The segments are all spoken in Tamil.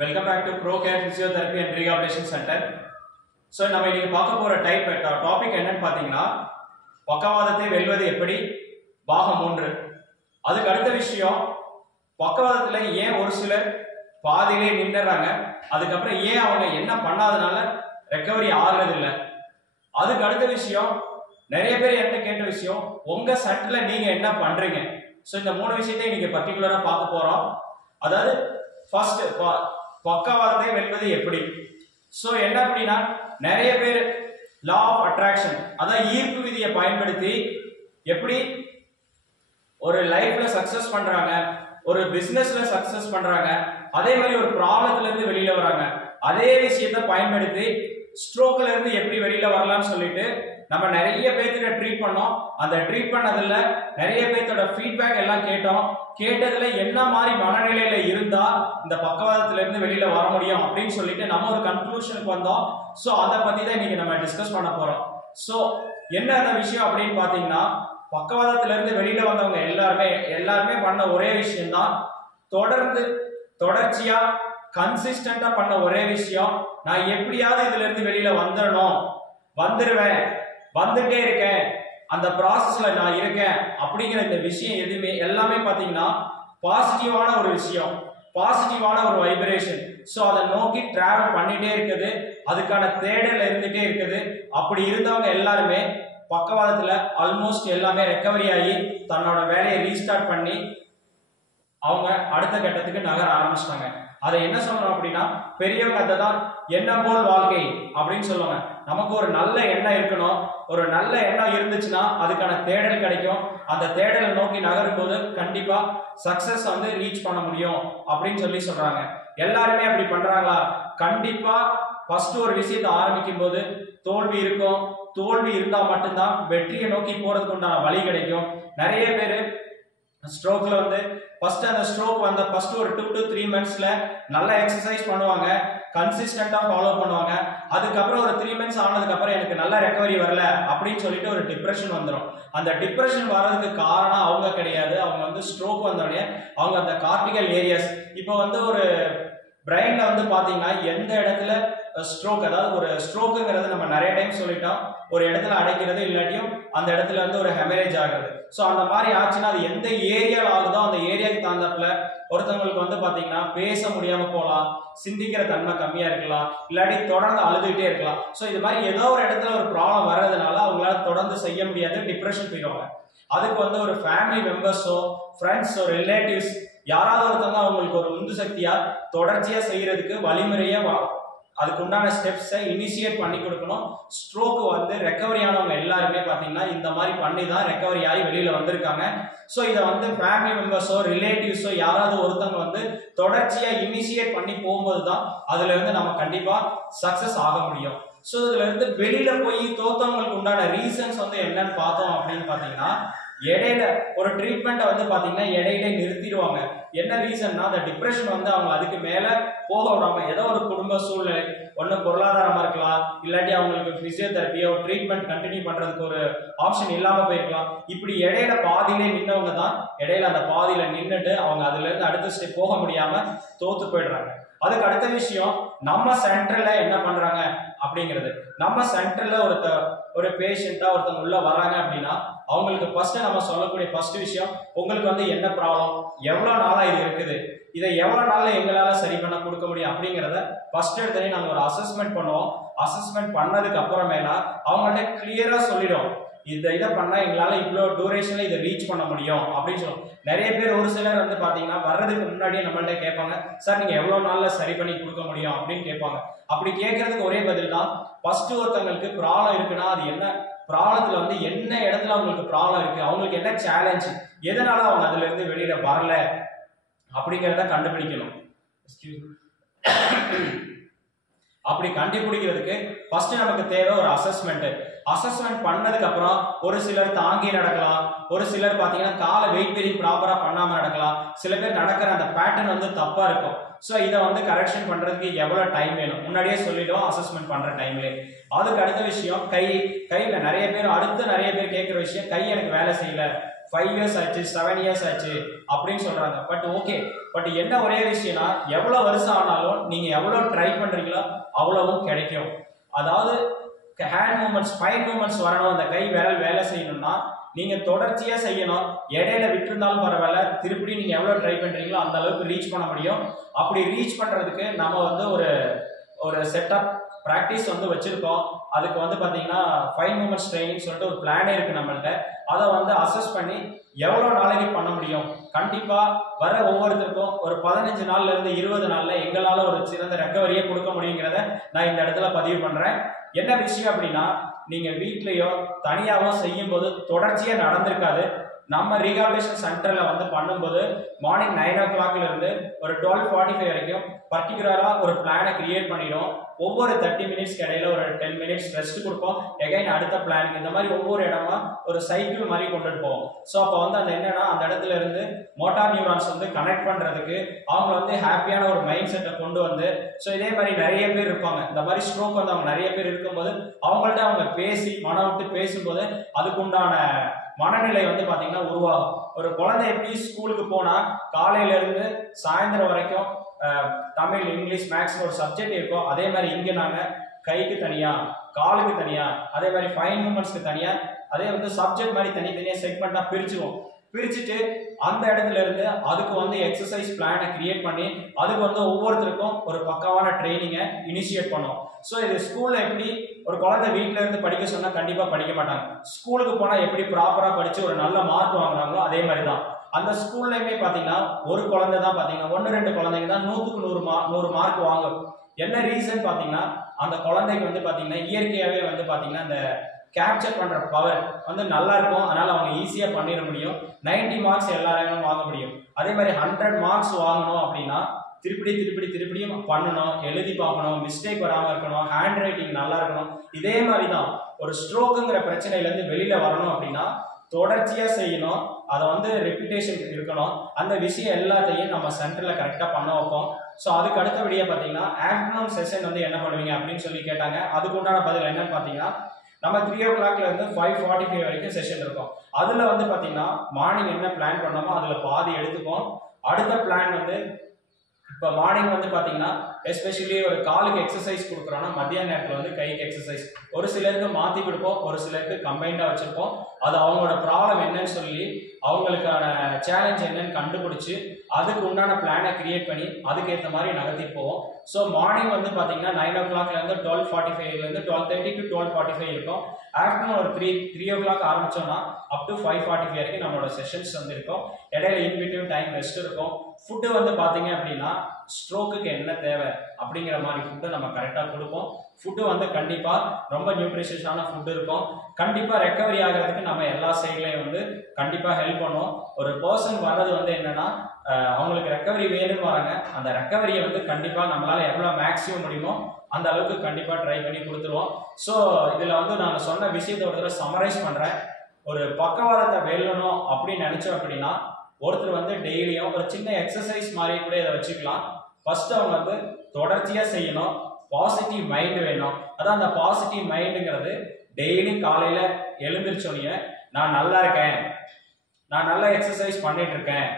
Welcome back to Pro Care Physiotherapy and Rehabilitation Center. So நம்ம இன்னைக்கு பார்க்க போற டாபிக் என்னன்னு பாத்தீங்கன்னா பக்கவாதத்தை வெல்வது எப்படி பாகம் 3. அதுக்கு அடுத்த விஷயம் பக்கவாதத்துல ஏன் ஒரு சிலர் பாதியிலே நின்னுறாங்க, அதுக்கப்புறம் ஏன் அவங்க என்ன பண்ணாதனால ரெக்கவரி ஆகுறது இல்லை. அதுக்கு அடுத்த விஷயம் நிறைய பேர் என்கிட்ட கேட்ட விஷயம் உங்க செட்ல நீங்க என்ன பண்றீங்க. ஸோ இந்த 3 விஷயத்தை இன்னைக்கு பர்டிகுலரா பார்க்க போறோம். அதாவது ஃபர்ஸ்ட் பக்கவாதத்தை வெல்வது எப்படி. ஸோ என்ன அப்படின்னா நிறைய பேர் லா ஆஃப் அட்ராக்ஷன் அதான் ஈர்ப்பு விதியை பயன்படுத்தி எப்படி ஒரு லைஃப்ல சக்சஸ் பண்றாங்க, ஒரு பிசினஸ்ல சக்சஸ் பண்றாங்க, அதே மாதிரி ஒரு ப்ராப்ளத்துல இருந்து வெளியில வராங்க. அதே விஷயத்தை பயன்படுத்தி ஸ்ட்ரோக்ல இருந்து எப்படி வெளியில வரலாம்னு சொல்லிட்டு நம்ம நிறைய பேர்த்திட்ட ட்ரீட் பண்ணோம். அந்த ட்ரீட் பண்ணதுல நிறைய பேர்த்தோட ஃபீட்பேக் எல்லாம் கேட்டோம். கேட்டதுல என்ன மாதிரி மனநிலையில இருந்தா இந்த பக்கவாதத்துல இருந்து வெளியில வர முடியும் அப்படின்னு சொல்லிட்டு நம்ம ஒரு கன்க்ளூஷனுக்கு வந்தோம். ஸோ அதை பத்தி தான் இன்னைக்கு நம்ம டிஸ்கஸ் பண்ண போறோம். ஸோ என்ன அந்த விஷயம் அப்படின்னு பாத்தீங்கன்னா பக்கவாதத்துல இருந்து வெளியில வந்தவங்க எல்லாருமே பண்ண ஒரே விஷயம் தான் தொடர்ச்சியா கன்சிஸ்டண்டா பண்ண ஒரே விஷயம், நான் எப்படியாவது இதுல இருந்து வெளியில வந்துருவேன், வந்துட்டே இருக்கேன், அந்த ப்ராசஸ்ல நான் இருக்கேன் அப்படிங்கிற இந்த விஷயம் எல்லாமே பாத்தீங்கன்னா பாசிட்டிவான ஒரு விஷயம், பாசிட்டிவான ஒரு வைப்ரேஷன். ஸோ அதை நோக்கி டிராவல் பண்ணிட்டே இருக்குது, அதுக்கான தேடல் இருந்துட்டே இருக்குது. அப்படி இருந்தவங்க எல்லாருமே பக்கவாதத்துல ஆல்மோஸ்ட் எல்லாமே ரெக்கவரி ஆகி தன்னோட வேலையை ரீஸ்டார்ட் பண்ணி அவங்க அடுத்த கட்டத்துக்கு நகர ஆரம்பிச்சிட்டாங்க. அதை என்ன சொல்லணும் அப்படின்னா பெரியவங்க அதை தான் எண்ணம் போல் வாழ்க்கை அப்படின்னு சொல்லுவாங்க. நமக்கு ஒரு நல்ல எண்ணம் இருக்கணும், ஒரு நல்ல எண்ணம் இருந்துச்சுன்னா அதுக்கான தேடல் கிடைக்கும். அந்த தேடலை நோக்கி நகரும் போது கண்டிப்பா சக்சஸ் ரீச் பண்ண முடியும் அப்படின்னு சொல்றாங்க. எல்லாருமே அப்படி பண்றாங்களா? கண்டிப்பா ஃபர்ஸ்ட் ஒரு விஷயத்தை ஆரம்பிக்கும் போது தோல்வி இருக்கும். தோல்வி இருந்தா மட்டும்தான் வெற்றியை நோக்கி போறதுக்கு உண்டான வழி கிடைக்கும். நிறைய பேரு ஸ்ட்ரோக்ல ஃபர்ஸ்ட் அந்த ஸ்ட்ரோக் வந்த ஃபர்ஸ்ட் ஒரு 2 to 3 monthsல நல்லா எக்ஸசைஸ் பண்ணுவாங்க, கன்சிஸ்டண்டா ஃபாலோ பண்ணுவாங்க. அதுக்கப்புறம் ஒரு 3 months ஆனதுக்கு அப்புறம் எனக்கு நல்ல ரெக்கவரி வரல அப்படின்னு சொல்லிட்டு ஒரு டிப்ரெஷன் வந்துடும். அந்த டிப்ரெஷன் வர்றதுக்கு காரணம் அவங்க கிடையாது. அவங்க ஸ்ட்ரோக் வந்தோடனே அவங்க அந்த கார்டிகல் ஏரியாஸ் இப்போ ஒரு பிரெயின்ல பாத்தீங்கன்னா எந்த இடத்துல ஸ்ட்ரோக், அதாவது ஒரு ஸ்ட்ரோக்குங்கிறது நம்ம நிறைய டைம் சொல்லிட்டோம், ஒரு இடத்துல அடைக்கிறது இல்லாட்டியும் அந்த இடத்துல ஒரு ஹெமரேஜ் ஆகுது. ஸோ அந்த மாதிரி ஆச்சுன்னா அது எந்த ஏரியாவில் ஆகுதோ அந்த ஏரியாவுக்கு தகுந்தாப்புல ஒருத்தவங்களுக்கு பாத்தீங்கன்னா பேச முடியாம போகலாம், சிந்திக்கிற தன்மை கம்மியா இருக்கலாம், இல்லாட்டி தொடர்ந்து அழுதுகிட்டே இருக்கலாம். ஸோ இது மாதிரி ஏதோ ஒரு இடத்துல ஒரு ப்ராப்ளம் வர்றதுனால அவங்களால தொடர்ந்து செய்ய முடியாது, டிப்ரெஷன் போயிடுவாங்க. அதுக்கு ஒரு ஃபேமிலி மெம்பர்ஸோ ஃப்ரெண்ட்ஸோ ரிலேட்டிவ்ஸ் யாராவது ஒருத்தவங்க அவங்களுக்கு ஒரு உந்து சக்தியா தொடர்ச்சியா செய்யறதுக்கு வழிமுறையா அதுக்கு உண்டான ஸ்டெப்ஸை இனிஷியேட் பண்ணி கொடுக்கணும். ஸ்ட்ரோக்கு ரெக்கவரி ஆனவங்க எல்லாருமே பாத்தீங்கன்னா இந்த மாதிரி பண்ணி தான் ரெக்கவரி ஆகி வெளியில வந்திருக்காங்க. ஸோ இதை ஃபேமிலி மெம்பர்ஸோ ரிலேட்டிவ்ஸோ யாராவது ஒருத்தவங்க தொடர்ச்சியா இனிஷியேட் பண்ணி போகும்போது தான் அதுல இருந்து நம்ம கண்டிப்பா சக்சஸ் ஆக முடியும். ஸோ இதுல இருந்து வெளியில போய் தோத்தவங்களுக்கு உண்டான ரீசன்ஸ் என்னன்னு பார்த்தோம் அப்படின்னு பாத்தீங்கன்னா இடையில ஒரு ட்ரீட்மெண்ட்டை பாத்தீங்கன்னா இடையில நிறுத்திடுவாங்க. என்ன ரீசன்னா அந்த டிப்ரெஷன் அவங்க அதுக்கு மேல போக விடாம ஏதோ ஒரு குடும்ப சூழ்நிலை, ஒண்ணு பொருளாதாரமா இருக்கலாம், இல்லாட்டி அவங்களுக்கு பிசியோதெரபியோ ட்ரீட்மெண்ட் கண்டினியூ பண்றதுக்கு ஒரு ஆப்ஷன் இல்லாம போயிருக்கலாம். இப்படி இடையில பாதியிலே நின்னவங்க தான் இடையில அந்த பாதியில நின்றுட்டு அவங்க அதுல இருந்து அடுத்த ஸ்டெப் போக முடியாம தோத்து போயிடுறாங்க. அதுக்கு அடுத்த விஷயம் நம்ம சென்டர்ல என்ன பண்றாங்க அப்படிங்கிறது. நம்ம சென்டர்ல ஒரு பேஷண்டா ஒருத்தவங்க உள்ள வராங்க அப்படின்னா அவங்களுக்கு ஃபர்ஸ்ட் நம்ம சொல்லக்கூடிய ஃபர்ஸ்ட் விஷயம் உங்களுக்கு என்ன ப்ராப்ளம், எவ்வளவு நாளா இது இருக்குது, இதை எவ்வளவு நாள்ல எங்களால சரி பண்ண கொடுக்க முடியும் அப்படிங்கிறத ஃபர்ஸ்ட் எடுத்தோடனே நாங்க ஒரு அசஸ்மெண்ட் பண்ணுவோம். அசஸ்மெண்ட் பண்ணதுக்கு அப்புறமேல அவங்கள்ட்ட கிளியரா சொல்லிடும் இதை பண்ணா எங்களால இவ்வளவு டூரேஷன்ல இதை ரீச் பண்ண முடியும் அப்படின்னு சொல்லுவோம். நிறைய பேர் ஒரு சிலர் பாத்தீங்கன்னா வர்றதுக்கு முன்னாடியே நம்மள்ட்ட கேட்பாங்க, சார் நீங்க எவ்வளவு நாள்ல சரி பண்ணி கொடுக்க முடியும் அப்படின்னு கேட்பாங்க. அப்படி கேட்கறதுக்கு ஒரே பதில் தான், ஃபர்ஸ்ட் ஒருத்தவங்களுக்கு ப்ராப்ளம் இருக்குன்னா அது என்ன ப்ராப்ளத்துல என்ன இடத்துல அவங்களுக்கு ப்ராப்ளம் இருக்கு, அவங்களுக்கு என்ன சேலஞ்ச், எதனால அவங்க அதுல இருந்து வெளியில வரல அப்படிங்கிறத கண்டுபிடிக்கணும். அப்படி கண்டுபிடிக்கிறதுக்கு ஃபர்ஸ்ட் நமக்கு தேவை ஒரு அசஸ்மெண்ட். அசஸ்மெண்ட் பண்ணதுக்கு அப்புறம் ஒரு சிலர் தாங்கி நடக்கலாம், ஒரு சிலர் பாத்தீங்கன்னா காலை வெயிட் பெரிய ப்ராப்பரா பண்ணாம நடக்கலாம், சில பேர் நடக்கிற அந்த பேட்டர்ன் தப்பா இருக்கும். ஸோ இதை கரெக்ஷன் பண்றதுக்கு எவ்வளவு டைம் வேணும் முன்னாடியே சொல்லிடுவோம் அசஸ்மெண்ட் பண்ற டைம்ல. அதுக்கு அடுத்த விஷயம் கையில நிறைய பேர் கேட்கிற விஷயம் கை எனக்கு வேலை செய்யல, 5 இயர்ஸ் ஆச்சு 7 இயர்ஸ் ஆச்சு அப்படின்னு சொல்றாங்க. பட் ஓகே, பட் என்ன ஒரே விஷயம்னா எவ்வளவு வருஷம் ஆனாலும் நீங்க எவ்வளவு ட்ரை பண்றீங்களோ அவ்வளவும் கிடைக்கும். அதாவது ஹேண்ட் மூமெண்ட்ஸ், ஃபைன் மூமெண்ட்ஸ் வரணும், அந்த கை விரல் வேலை செய்யணும்னா நீங்க தொடர்ச்சியா செய்யணும். இடையில விட்டுருந்தாலும் பரவாயில்ல, திருப்பி நீங்க எவ்வளவு ட்ரை பண்றீங்களோ அந்த அளவுக்கு ரீச் பண்ண முடியும். அப்படி ரீச் பண்றதுக்கு நம்ம வந்து ஒரு செட்டப் ப்ராக்டிஸ் வந்து வச்சிருக்கோம். அதுக்கு வந்து பாத்தீங்கன்னா ஃபைன் மூமெண்ட்ஸ் ட்ரைனிங் சொல்லிட்டு ஒரு பிளானே இருக்கு நம்மள்ட்ட. அதை வந்து அசஸ் பண்ணி எவ்வளவு நாளைக்கு பண்ண முடியும், கண்டிப்பா வர ஒவ்வொருத்தருக்கும் ஒரு 15 நாள்ல இருந்து 20 நாள்ல எங்களால ஒரு சிறந்த ரெக்கவரியை கொடுக்க முடியுங்கிறத நான் இந்த இடத்துல பதிவு பண்றேன். என்ன விஷயம் அப்படின்னா, நீங்க வீட்லயோ தனியாவோ செய்யும் போது தொடர்ச்சியா நடந்திருக்காது. நம்ம ரீஹாபிலிட்டேஷன் சென்டர்ல வந்து பண்ணும்போது மார்னிங் 9 o'clock இருந்து ஒரு 12:45 வரைக்கும் பர்டிகுலரா ஒரு பிளானை கிரியேட் பண்ணிடும். ஒவ்வொரு 30 மினிட்ஸ்க்கு இடையில ஒரு 10 மினிட்ஸ் ரெஸ்ட் கொடுப்போம். எகைன் அடுத்த பிளானுக்கு இந்த மாதிரி ஒவ்வொரு இடமா ஒரு சைக்கிள் மாதிரி கொண்டுட்டு போவோம். ஸோ அப்போ வந்து அந்த என்னன்னா அந்த இடத்துல இருந்து மோட்டார் நியூரான்ஸ் வந்து கனெக்ட் பண்றதுக்கு அவங்க வந்து ஹாப்பியான ஒரு மைண்ட் செட்டை கொண்டு வந்து, ஸோ இதே மாதிரி நிறைய பேர் இருப்பாங்க. இந்த மாதிரி ஸ்ட்ரோக் வந்து அவங்க நிறைய பேர் இருக்கும்போது அவங்கள்ட்ட அவங்க பேசி மனம் விட்டு பேசும்போது அதுக்குண்டான மனநிலை வந்து பாத்தீங்கன்னா உருவாகும். ஒரு குழந்தை எப்படி ஸ்கூலுக்கு போனா காலையில இருந்து சாயந்தரம் வரைக்கும் தமிழ், இங்கிலீஷ், மேக்ஸ் ஒரு சப்ஜெக்ட் இருக்கும், அதே மாதிரி இங்க நாங்க கைக்கு தனியா, காலுக்கு தனியா, அதே மாதிரி ஃபைன் மூமெண்ட்ஸ்க்கு தனியா, அதே வந்து சப்ஜெக்ட் மாதிரி தனித்தனியா செக்மெண்டா பிரிச்சுவோம். பிரிச்சுட்டு அந்த இடத்துல இருந்து அதுக்கு வந்து எக்ஸசைஸ் பிளானை கிரியேட் பண்ணி அதுக்கு வந்து ஒவ்வொருத்தருக்கும் ஒரு பக்காவான ட்ரைனிங்கை இனிஷியேட் பண்ணோம். ஸோ இது ஸ்கூல்ல எப்படி ஒரு குழந்தை வீட்டில இருந்து படிக்க சொன்னா கண்டிப்பா படிக்க மாட்டாங்க. ஸ்கூலுக்கு போனா எப்படி ப்ராப்பரா படிச்சு ஒரு நல்ல மார்க் வாங்குறாங்களோ அதே மாதிரி தான் அந்த ஸ்கூல்லையுமே பாத்தீங்கன்னா ஒரு குழந்தை தான் பாத்தீங்கன்னா 1-2 குழந்தைங்க தான் 100க்கு 100 மார்க் வாங்கும். என்ன ரீசன் பாத்தீங்கன்னா அந்த குழந்தைக்கு வந்து பாத்தீங்கன்னா இயற்கையாவே வந்து பாத்தீங்கன்னா அந்த கேப்சர் பண்ற பவர் வந்து நல்லா இருக்கும். அதனால அவங்க ஈஸியா பண்ணிட முடியும். 90 மார்க்ஸ் எல்லாராலும் வாங்க முடியும். அதே மாதிரி 100 மார்க்ஸ் வாங்கணும் அப்படின்னா திருப்பிடியும் பண்ணணும், எழுதி பார்க்கணும், மிஸ்டேக் வராம இருக்கணும், ஹேண்ட் ரைட்டிங் நல்லா இருக்கணும். இதே மாதிரி தான் ஒரு ஸ்ட்ரோக்குங்கிற பிரச்சனையில இருந்து வெளியில வரணும் அப்படின்னா தொடர்ச்சியா செய்யணும். அதை வந்து ரெப்யூட்டேஷன் இருக்கணும். அந்த விஷயம் எல்லாத்தையும் நம்ம சென்டர்ல கரெக்டா பண்ண வைப்போம். ஸோ அதுக்கு அடுத்தபடியா பாத்தீங்கன்னா ஆஃப்டர்நூன் செஷன் வந்து என்ன பண்ணுவீங்க அப்படின்னு சொல்லி கேட்டாங்க. அதுக்கு உண்டான பதில் என்னன்னு பாத்தீங்கன்னா, நம்ம 3 o'clock இருந்து 5:45 வரைக்கும் செஷன் இருக்கும். அதுல வந்து பாத்தீங்கன்னா மார்னிங் என்ன பிளான் பண்ணோமோ அதுல பாதி எடுத்துப்போம். அடுத்த பிளான் வந்து இப்போ மார்னிங் வந்து பாத்தீங்கன்னா எஸ்பெஷலி ஒரு காலுக்கு எக்ஸசைஸ் கொடுக்குறோம்னா மத்தியான நேரத்தில் வந்து கைக்கு எக்ஸசைஸ் ஒரு சிலருக்கு மாற்றி கொடுப்போம், ஒரு சிலருக்கு கம்பைண்டாக வச்சுருப்போம். அது அவங்களோட ப்ராப்ளம் என்னன்னு சொல்லி அவங்களுக்கான சேலஞ்ச் என்னன்னு கண்டுபிடிச்சி அதுக்கு உண்டான பிளானை கிரியேட் பண்ணி அதுக்கேற்ற மாதிரி நகர்த்திட்டு போவோம். ஸோ மார்னிங் வந்து பார்த்தீங்கன்னா 9 o'clock இருந்து 12:45 12:30 to 12:45 இருக்கும். ஆஃப்டர்நூன் ஒரு 3 o'clock ஆரம்பிச்சோம்னா அப் டு 5:45 வரைக்கும் நம்மளோட செஷன்ஸ் வந்து இருக்கும். இடையில இன்பிட்வீன் டைம் ரெஸ்ட் இருக்கும். ஃபுட்டு வந்து பார்த்தீங்க அப்படின்னா ஸ்ட்ரோக்குக்கு என்ன தேவை அப்படிங்கிற மாதிரி ஃபுட்டை நம்ம கரெக்டாக கொடுப்போம். ஃபுட்டு வந்து கண்டிப்பாக ரொம்ப நியூட்ரிஷியஸான ஃபுட்டு இருக்கும். கண்டிப்பாக ரெக்கவரி ஆகிறதுக்கு நம்ம எல்லா சைட்லையும் வந்து கண்டிப்பாக ஹெல்ப் பண்ணுவோம். ஒரு பர்சன் வர்றது வந்து என்னன்னா அவங்களுக்கு ரெக்கவரி வேணும்னு வராங்க. அந்த ரெக்கவரியை வந்து கண்டிப்பாக நம்மளால எவ்வளோ மேக்ஸிமம் முடியுமோ அந்த அளவுக்கு கண்டிப்பாக ட்ரை பண்ணி கொடுத்துருவோம். ஸோ இதில் வந்து நான் சொன்ன விஷயத்தை ஒரு தடவை சமரைஸ் பண்ணுறேன். ஒரு பக்கவாதத்தை வெல்லணும் அப்படின்னு நினைச்சோம் அப்படின்னா ஒருத்தர் வந்து டெய்லியும் ஒரு சின்ன எக்ஸசைஸ் மாதிரி கூட இதை வச்சுக்கலாம். ஃபர்ஸ்ட் அவங்க வந்து தொடர்ச்சியா செய்யணும். பாசிட்டிவ் மைண்ட் வேணும். அதான் அந்த பாசிட்டிவ் மைண்டுங்கிறது டெய்லி காலையில எழுந்திரிச்சோன்னே நான் நல்லா இருக்கேன், நான் நல்ல எக்ஸசைஸ் பண்ணிட்டு இருக்கேன்,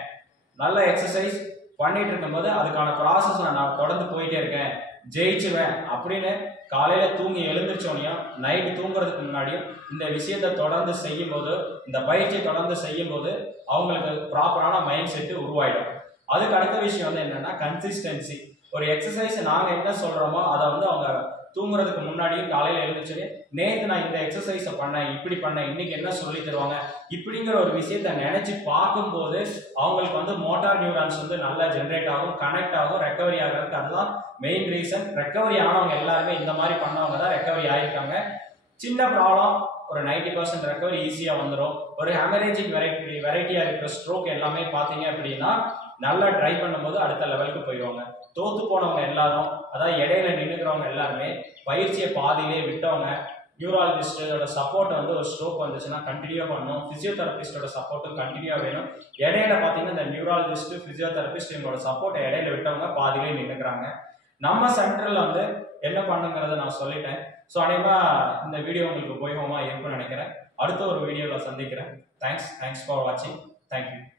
நல்ல எக்ஸசைஸ் பண்ணிட்டு இருக்கும்போது அதுக்கான ப்ராசஸ் நான் தொடர்ந்து போயிட்டே இருக்கேன், ஜெயிச்சுவேன் அப்படின்னு காலையில தூங்கி எழுந்திரிச்சோனையும் நைட்டு தூங்குறதுக்கு முன்னாடியும் இந்த விஷயத்தை தொடர்ந்து செய்யும் போது, இந்த பயிற்சியை தொடர்ந்து செய்யும் போது அவங்களுக்கு ப்ராப்பரான மைண்ட் செட்டு உருவாயிடும். அதுக்கு அடுத்த விஷயம் வந்து என்னன்னா கன்சிஸ்டன்சி. ஒரு எக்ஸசைஸ் நாங்க என்ன சொல்றோமோ அதை வந்து அவங்க தூங்குறதுக்கு முன்னாடியும் காலையில எழுந்திரிச்சோடனே நேற்று நான் இந்த எக்ஸசைஸை பண்ணேன், இப்படி பண்ணேன், இன்னைக்கு என்ன சொல்லி தருவாங்க இப்படிங்கிற ஒரு விஷயத்த நினைச்சு பார்க்கும்போது அவங்களுக்கு வந்து மோட்டார் நியூரான்ஸ் வந்து நல்லா ஜென்ரேட் ஆகும், கனெக்ட் ஆகும், ரெக்கவரி ஆகிறதுக்கு. அதுதான் மெயின் ரீசன். ரெக்கவரி ஆனவங்க எல்லாருமே இந்த மாதிரி பண்ணவங்க தான் ரெக்கவரி ஆயிருக்காங்க. சின்ன ப்ராப்ளம் ஒரு 90% ரெக்கவரி ஈஸியா வந்துடும். ஒரு ஹெமரேஜிக் வெரைட்டியா இருக்கிற ஸ்ட்ரோக் எல்லாமே பாத்தீங்க அப்படின்னா நல்லா ட்ரை பண்ணும்போது அடுத்த லெவலுக்கு போயிடுவாங்க. தோத்து போனவங்க எல்லாரும், அதாவது இடையில நின்றுக்கிறவங்க எல்லாருமே பயிற்சியை பாதியிலே விட்டவங்க, நியூராலஜிஸ்டோட சப்போர்ட் வந்து ஒரு ஸ்ட்ரோக் வந்துச்சுன்னா கண்டினியூ பண்ணணும். பிசியோதெரபிஸ்டோட சப்போர்ட்டும் கண்டினியூ வேணும். இடையில பார்த்தீங்கன்னா இந்த நியூராலஜிஸ்ட், பிசியோதெரபிஸ்ட் இவங்களோட சப்போர்ட்டை இடையில விட்டவங்க பாதியிலே நின்றுக்கிறாங்க. நம்ம சென்டரில் வந்து என்ன பண்ணுங்கிறத நான் சொல்லிட்டேன். ஸோ அநேகமாக இந்த வீடியோ உங்களுக்கு உபயோகமாக இருக்கும்னு நினைக்கிறேன். அடுத்த ஒரு வீடியோவில் சந்திக்கிறேன். தேங்க்ஸ் ஃபார் வாட்சிங். தேங்க்யூ.